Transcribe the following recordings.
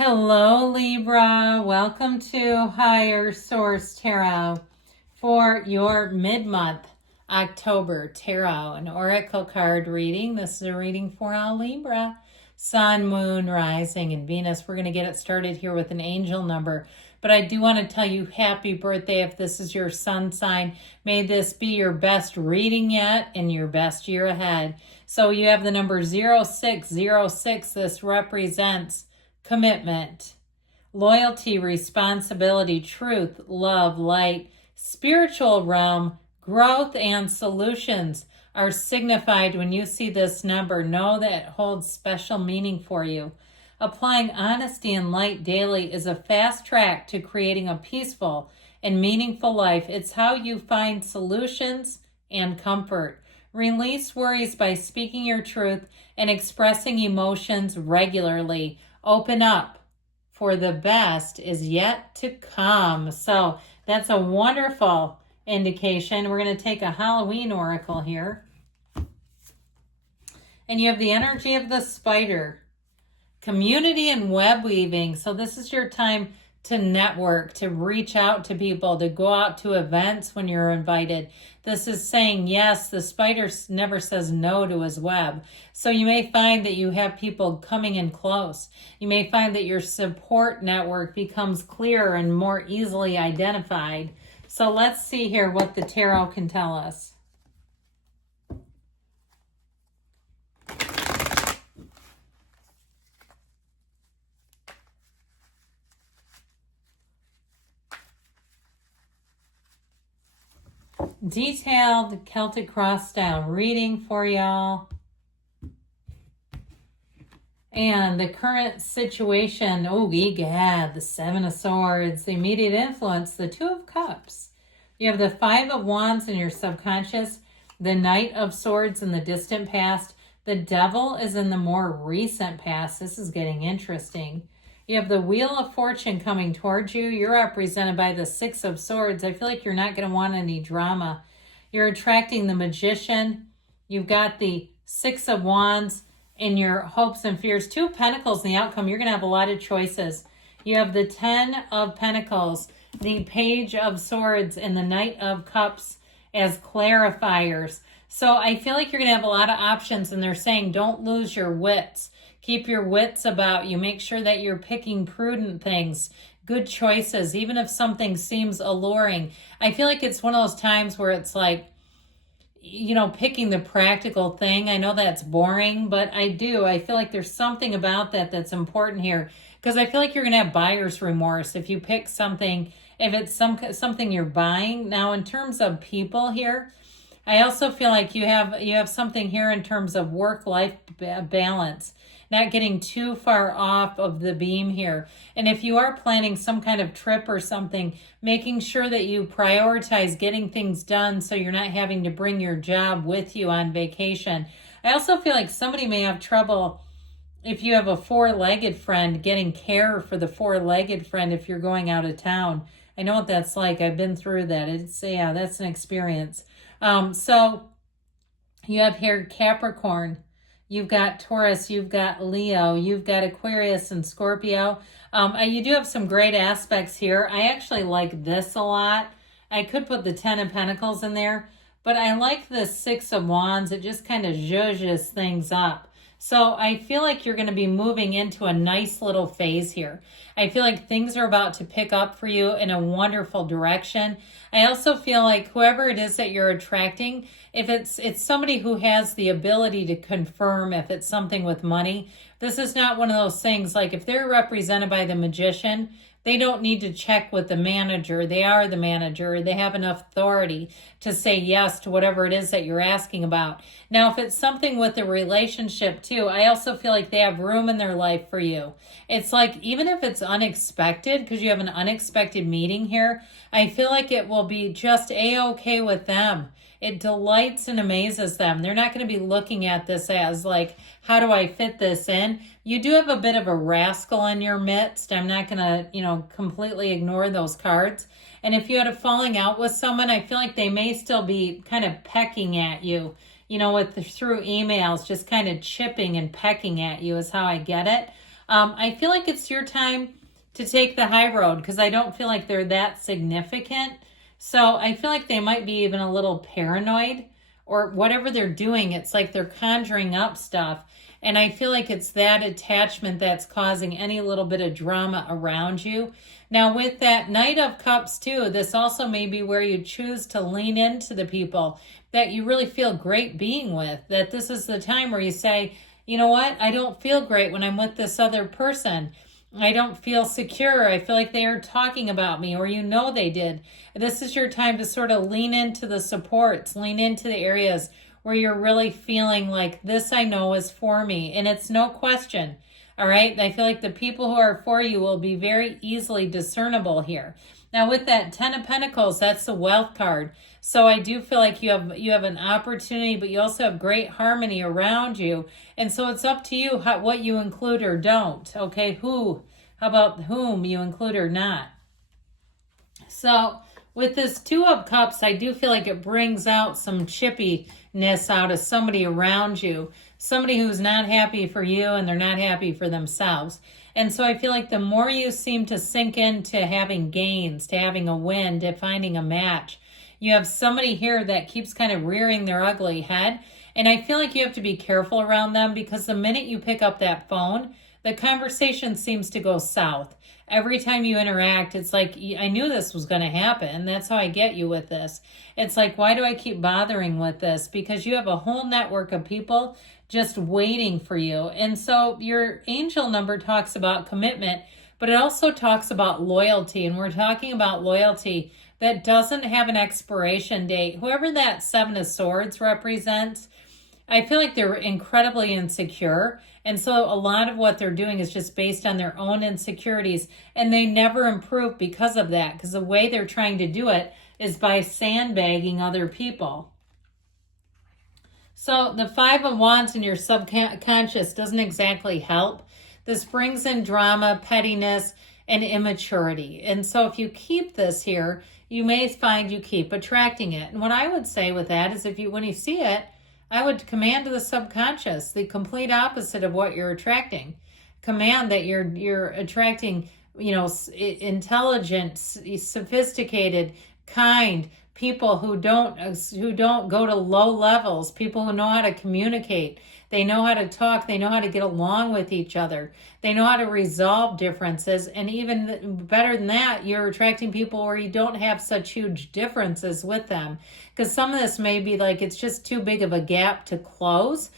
Hello, Libra. Welcome to Higher Source Tarot for your mid-month October Tarot and Oracle card reading. This is a reading for all Libra, Sun, Moon, Rising, and Venus. We're going to get it started here with an angel number. But I do want to tell you happy birthday if this is your sun sign. May this be your best reading yet and your best year ahead. So you have the number 0606. This represents commitment, loyalty, responsibility, truth, love, light, spiritual realm, growth, and solutions are signified when you see this number. Know that it holds special meaning for you. Applying honesty and light daily is a fast track to creating a peaceful and meaningful life. It's how you find solutions and comfort. Release worries by speaking your truth and expressing emotions regularly. Open up, for the best is yet to come. So that's a wonderful indication. We're going to take a Halloween oracle here. And you have the energy of the spider. Community and web weaving. So this is your time to network, to reach out to people, to go out to events when you're invited. This is saying yes. The spider never says no to his web. So you may find that you have people coming in close. You may find that your support network becomes clearer and more easily identified. So let's see here what the tarot can tell us. Detailed Celtic cross style reading for y'all. And the current situation, oh, egad, the Seven of Swords, the immediate influence, the Two of Cups. You have the Five of Wands in your subconscious, the Knight of Swords in the distant past. The Devil is in the more recent past. This is getting interesting. You have the Wheel of Fortune coming towards you. You're represented by the Six of Swords. I feel like you're not going to want any drama. You're attracting the Magician. You've got the Six of Wands in your hopes and fears. Two of Pentacles in the outcome. You're going to have a lot of choices. You have the Ten of Pentacles, the Page of Swords, and the Knight of Cups as clarifiers. So I feel like you're going to have a lot of options, and they're saying don't lose your wits. Keep your wits about you. Make sure that you're picking prudent things, good choices, even if something seems alluring. I feel like it's one of those times where it's like, you know, picking the practical thing. I know that's boring, but I feel like there's something about that that's important here, because I feel like you're going to have buyer's remorse if you pick something, if it's something you're buying. Now, in terms of people here, I also feel like you have something here in terms of work-life balance, not getting too far off of the beam here. And if you are planning some kind of trip or something, making sure that you prioritize getting things done so you're not having to bring your job with you on vacation. I also feel like somebody may have trouble if you have a four-legged friend, getting care for the four-legged friend if you're going out of town. I know what that's like. I've been through that. Yeah, that's an experience. So you have here Capricorn. You've got Taurus, you've got Leo, you've got Aquarius and Scorpio. You do have some great aspects here. I actually like this a lot. I could put the Ten of Pentacles in there, but I like the Six of Wands. It just kind of zhuzhes things up. So I feel like you're going to be moving into a nice little phase here. I feel like things are about to pick up for you in a wonderful direction. I also feel like whoever it is that you're attracting, if it's somebody who has the ability to confirm if it's something with money. This is not one of those things like if they're represented by the Magician, they don't need to check with the manager. They are the manager. They have enough authority to say yes to whatever it is that you're asking about. Now, if it's something with a relationship too, I also feel like they have room in their life for you. It's like, even if it's unexpected, because you have an unexpected meeting here, I feel like it will be just a-okay with them. It delights and amazes them. They're not going to be looking at this as like, how do I fit this in? You do have a bit of a rascal in your midst. I'm not going to, completely ignore those cards. And if you had a falling out with someone, I feel like they may still be kind of pecking at you, through emails, just kind of chipping and pecking at you is how I get it. I feel like it's your time to take the high road because I don't feel like they're that significant. So I feel like they might be even a little paranoid or whatever they're doing. It's like they're conjuring up stuff. And I feel like it's that attachment that's causing any little bit of drama around you. Now, with that Knight of Cups too, this also may be where you choose to lean into the people that you really feel great being with. That this is the time where you say, you know what? I don't feel great when I'm with this other person. I don't feel secure. I feel like they are talking about me, or you know they did. This is your time to sort of lean into the supports, lean into the areas where you're really feeling like this I know is for me. And it's no question. All right. I feel like the people who are for you will be very easily discernible here. Now with that 10 of Pentacles, that's the wealth card. So I do feel like you have an opportunity, but you also have great harmony around you. And so it's up to you what you include or don't. Okay. How about whom you include or not? So with this 2 of Cups, I do feel like it brings out some chippiness out of somebody around you. Somebody who's not happy for you and they're not happy for themselves. And so I feel like the more you seem to sink into having gains, to having a win, to finding a match, you have somebody here that keeps kind of rearing their ugly head. And I feel like you have to be careful around them because the minute you pick up that phone, the conversation seems to go south. Every time you interact, it's like, I knew this was going to happen. That's how I get you with this. It's like, why do I keep bothering with this? Because you have a whole network of people just waiting for you. And so your angel number talks about commitment, but it also talks about loyalty. And we're talking about loyalty that doesn't have an expiration date. Whoever that 7 of Swords represents, I feel like they're incredibly insecure. And so a lot of what they're doing is just based on their own insecurities. And they never improve because of that. Because the way they're trying to do it is by sandbagging other people. So the 5 of Wands in your subconscious doesn't exactly help. This brings in drama, pettiness, and immaturity. And so if you keep this here, you may find you keep attracting it. And what I would say with that is when you see it, I would command to the subconscious, the complete opposite of what you're attracting. Command that you're attracting, intelligent, sophisticated, kind people who don't go to low levels, people who know how to communicate. They know how to talk. They know how to get along with each other. They know how to resolve differences. And even better than that, you're attracting people where you don't have such huge differences with them. Because some of this may be like it's just too big of a gap to close.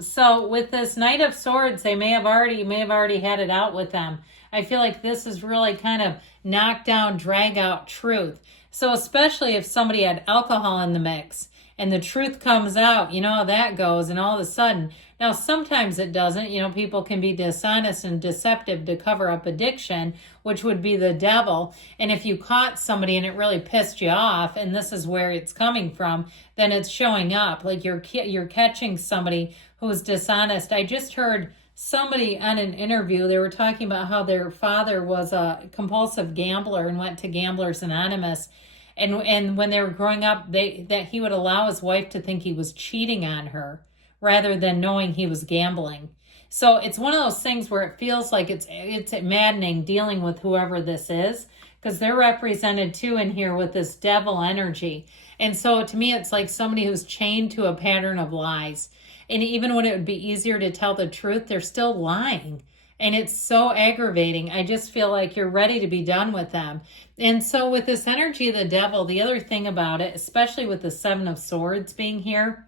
So with this Knight of Swords, you may have already had it out with them. I feel like this is really kind of knock down, drag out truth. So especially if somebody had alcohol in the mix and the truth comes out, you know how that goes, and all of a sudden, now sometimes it doesn't, people can be dishonest and deceptive to cover up addiction, which would be the devil. And if you caught somebody and it really pissed you off, and this is where it's coming from, then it's showing up. Like you're catching somebody who's dishonest. I just heard somebody on an interview, they were talking about how their father was a compulsive gambler and went to Gamblers Anonymous. And when they were growing up, that he would allow his wife to think he was cheating on her rather than knowing he was gambling. So it's one of those things where it feels like it's maddening dealing with whoever this is, because they're represented too in here with this devil energy. And so to me, it's like somebody who's chained to a pattern of lies. And even when it would be easier to tell the truth, they're still lying. And it's so aggravating. I just feel like you're ready to be done with them. And so with this energy of the devil, the other thing about it, especially with the 7 of Swords being here,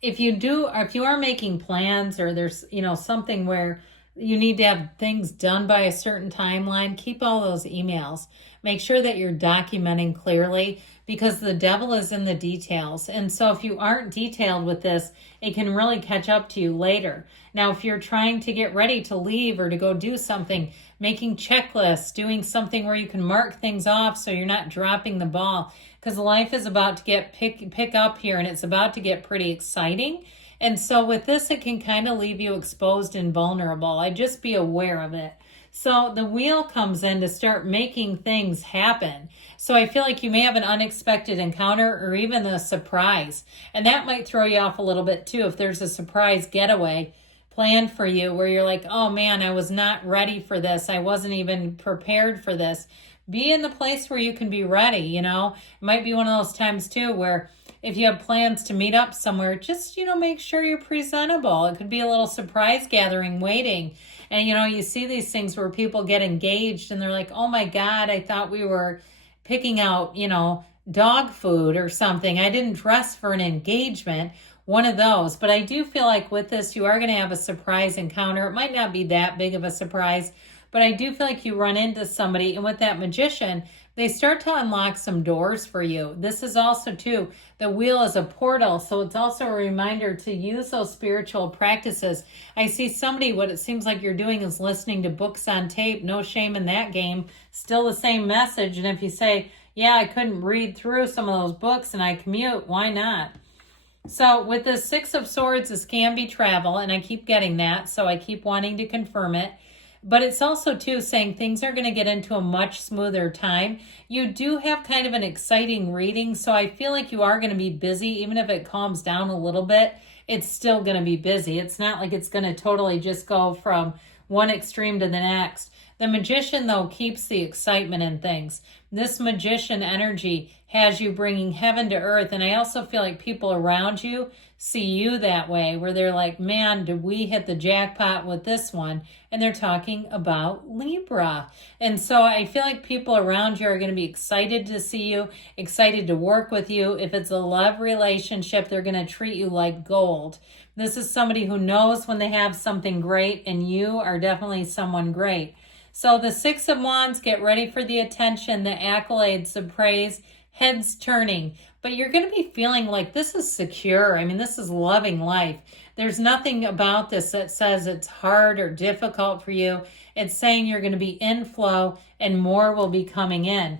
if you are making plans or there's, something where you need to have things done by a certain timeline, keep all those emails. Make sure that you're documenting clearly, because the devil is in the details. And so if you aren't detailed with this, it can really catch up to you later. Now, if you're trying to get ready to leave or to go do something, making checklists, doing something where you can mark things off so you're not dropping the ball, because life is about to pick up here, and it's about to get pretty exciting. And so with this, it can kind of leave you exposed and vulnerable. I just be aware of it. So the wheel comes in to start making things happen. So I feel like you may have an unexpected encounter or even a surprise. And that might throw you off a little bit too if there's a surprise getaway planned for you where you're like, oh man, I was not ready for this. I wasn't even prepared for this. Be in the place where you can be ready, you know. It might be one of those times too where if you have plans to meet up somewhere, just, make sure you're presentable. It could be a little surprise gathering waiting. And, you see these things where people get engaged and they're like, oh my God, I thought we were picking out, dog food or something. I didn't dress for an engagement, one of those. But I do feel like with this, you are going to have a surprise encounter. It might not be that big of a surprise, but I do feel like you run into somebody. And with that magician, they start to unlock some doors for you. This is also, too, the wheel is a portal. So it's also a reminder to use those spiritual practices. I see somebody, what it seems like you're doing is listening to books on tape. No shame in that game. Still the same message. And if you say, yeah, I couldn't read through some of those books and I commute, why not? So with the Six of Swords, this can be travel, and I keep getting that, so I keep wanting to confirm it. But it's also, too, saying things are going to get into a much smoother time. You do have kind of an exciting reading, so I feel like you are going to be busy. Even if it calms down a little bit, it's still going to be busy. It's not like it's going to totally just go from one extreme to the next. The magician, though, keeps the excitement in things. This magician energy has you bringing heaven to earth. And I also feel like people around you see you that way, where they're like, man, did we hit the jackpot with this one? And they're talking about Libra. And so I feel like people around you are going to be excited to see you, excited to work with you. If it's a love relationship, they're going to treat you like gold. This is somebody who knows when they have something great, and you are definitely someone great. So the Six of Wands, get ready for the attention, the accolades, the praise, heads turning. But you're going to be feeling like this is secure. I mean, this is loving life. There's nothing about this that says it's hard or difficult for you. It's saying you're going to be in flow and more will be coming in.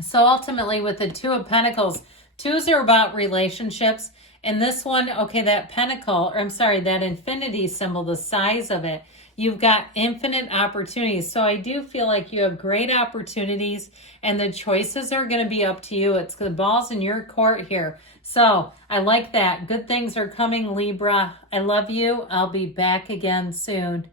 So ultimately with the Two of Pentacles, twos are about relationships. And this one, okay, that pentacle, or I'm sorry, that infinity symbol, the size of it, you've got infinite opportunities. So I do feel like you have great opportunities and the choices are going to be up to you. It's the ball's in your court here. So I like that. Good things are coming, Libra. I love you. I'll be back again soon.